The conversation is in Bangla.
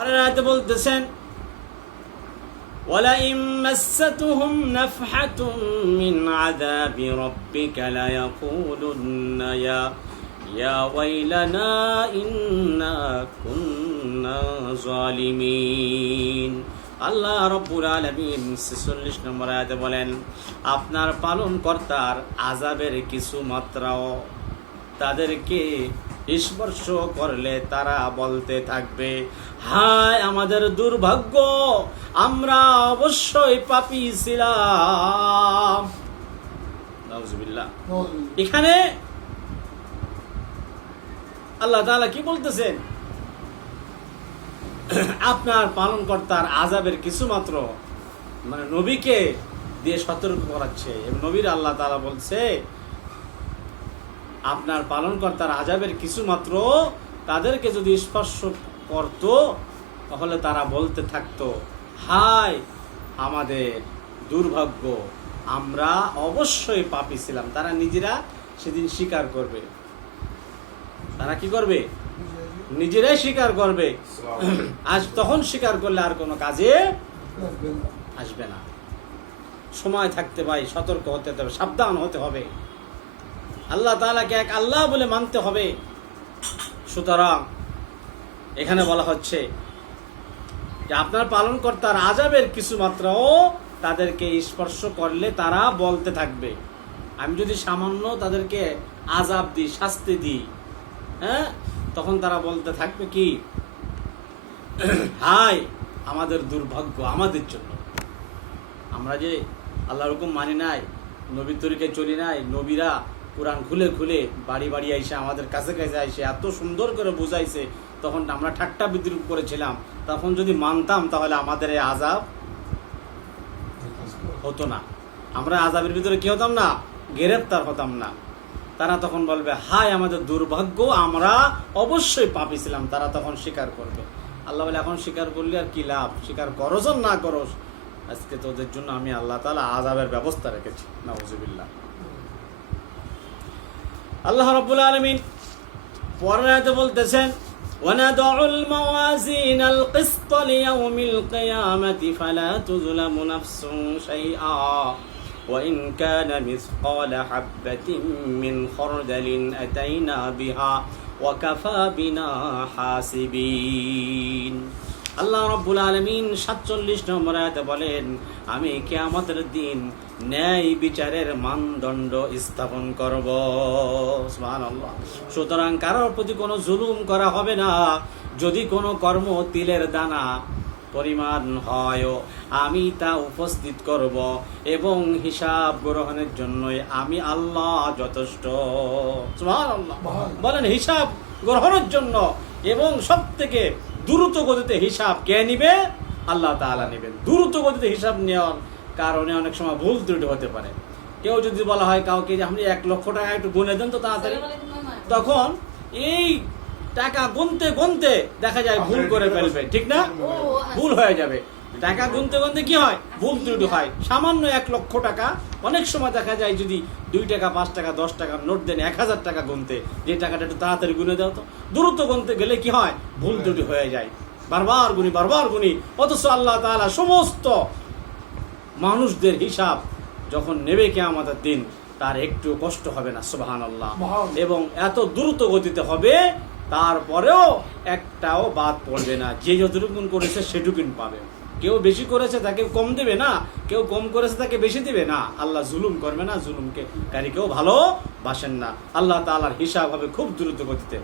আয়াতে বলতেছেন ওয়ালাইম মাসসাতুহুম নাফহাতুম মিন আযাবি রাব্বিকা লায়াকুলুন্না ইয়া ওয়াইলানা ইন্না কুন্না যালিমিন। আল্লাহ রাব্বুল আলামিন ৪৬ নম্বর আয়াতে বলেন, আপনার পালনকর্তার আযাবের কিছু মাত্রাও তাদেরকে স্পর্শ করলে তারা বলতে থাকবে, হায় আমাদের দুর্ভাগ্য, আমরা অবশ্যই পাপী ছিলাম। নাউজুবিল্লাহ। এখানে আল্লাহ তাআলা কি বলতেছেন? আপনার পালনকর্তার আযাবের কিছু মাত্র মানে নবীকে দিয়ে সতর্ক করাচ্ছে। এবং নবীর আল্লাহ তাআলা বলছে আপনার পালনকর্তার আযাবের কিছু মাত্র তাদেরকে যদি স্পর্শ করত তাহলে তারা বলতে থাকতো, হায় আমাদের দুর্ভাগ্য, আমরা অবশ্যই পাপী ছিলাম। তারা নিজেরা সেদিন স্বীকার করবে। তারা কি করবে? নিজেরাই স্বীকার করবে। আজ তখন স্বীকার করলে আর কোনো কাজে আসবে না। সময় থাকতে ভাই সতর্ক হতে হবে, সাবধান হতে হবে। আল্লাহ তাআলাকে এক আল্লাহ বলে মানতে হবে। সুতরাং এখানে বলা হচ্ছে যে আপনার পালনকর্তার আযাবের কিছু মাত্রাও তাদেরকে স্পর্শ করলে তারা বলতে থাকবে। আমি যদি সামান্য তাদেরকে আযাব দিই, শাস্তি দিই, হ্যাঁ, তখন তারা বলতে থাকবে কি, হায় আমাদের দুর্ভাগ্য, আমাদের জন্য আমরা যে আল্লাহর হুকুম মানি নাই, নবীর তরিকায় চলি নাই। নবীরা কোরআন খুলে খুলে বাড়ি বাড়ি আইসে আমাদের কাছে কাছে আইসে এত সুন্দর করে বুঝাইছে, তখন আমরা ঠাট্টা বিদ্রুপ করেছিলাম। তখন যদি মানতাম তাহলে আমাদের এই আযাব হতো না, আমরা আযাবের ভিতরে কি হতাম না, গ্রেফতার হতাম না। তারা তখন বলবে, হায় আমাদের দুর্ভাগ্য, আমরা অবশ্যই পাপী ছিলাম। তারা তখন স্বীকার করবে। আল্লাহ বলে, এখন স্বীকার করলে আর কি লাভ? স্বীকার করস আর না করস, আজকে তোদের জন্য আমি আল্লাহ তাআলা আযাবের ব্যবস্থা রেখেছি। নাউজুবিল্লাহ। আল্লাহ রাব্বুল আলামিন পরের আয়াতে বলতেছেন, ওয়ানাদউল মাওয়াজিনাল কিসত লিয়াউমিল কিয়ামাতি ফালা তুযলামু নাফসুন শাইআ ওয়া ইন কানা মিসকালা হাববাতিন মিন খারদালিন আতাইনা বিহা ওয়া কাফা বিনা হাসিবিন। আল্লাহ রাব্বুল আলামিন ৪৭ নম্বর আয়াতে বলেন, আমি কিয়ামতের দিন ন্যায় বিচারের মানদণ্ড স্থাপন করব। সুবহানাল্লাহ। সুতরাং কারোর প্রতি কোনো জুলুম করা হবে না। যদি কোনো কর্ম তিলের দানা পরিমাণ হয়, আমি তা উপস্থিত করব এবং হিসাব গ্রহণের জন্যই আমি আল্লাহ যথেষ্ট। সুবহানাল্লাহ। বলেন, হিসাব গ্রহণের জন্য এবং সবথেকে দ্রুত গতিতে হিসাব কে নিবে? আল্লাহ তাআলা নেবেন। দ্রুত গতিতে হিসাব নেওয়ার কারণে অনেক সময় ভুল ত্রুটি হতে পারে। কেউ যদি বলা হয় কাউকে যে আপনি ১ লক্ষ টাকা একটু গুনে দেন তো তাড়াতাড়ি, তখন এই টাকা গুনতে গুনতে দেখা যায় ভুল করে ফেলবে, ঠিক না? ভুল হয়ে যাবে। টাকা গুনতে গুনতে কি হয়? ভুল ত্রুটি হয়। সামান্য ১ লক্ষ টাকা অনেক সময় দেখা যায় যদি ২ টাকা, ৫ টাকা, ১০ টাকার নোট দেন ১,০০০ টাকা গুনতে, যে টাকাটা একটু তাড়াতাড়ি গুনে দাও তো। দ্রুত গুনতে গেলে কি হয়? ভুল ত্রুটি হয়ে যায়। বারবার গুনি, বারবার গুনি। অথচ আল্লাহ তাআলা সমস্ত মানুষদের হিসাব যখন নেবে কিয়ামতের দিন, তার একটু কষ্ট হবে না। সুবহানাল্লাহ। এবং এত দ্রুত গতিতে হবে, তারপরেও একটাও বাদ পড়বে না। যে যতটুকু করেছে সেটুকুন পাবে। কেউ বেশি করেছে তাকে কম দেবে না, কেউ কম করেছে তাকে বেশি দিবে না। আল্লাহ জুলুম করবে না, জুলুমকে কারীকেও ভালোবাসেন না। আল্লাহ তাআলার হিসাব হবে খুব দ্রুত গতিতে।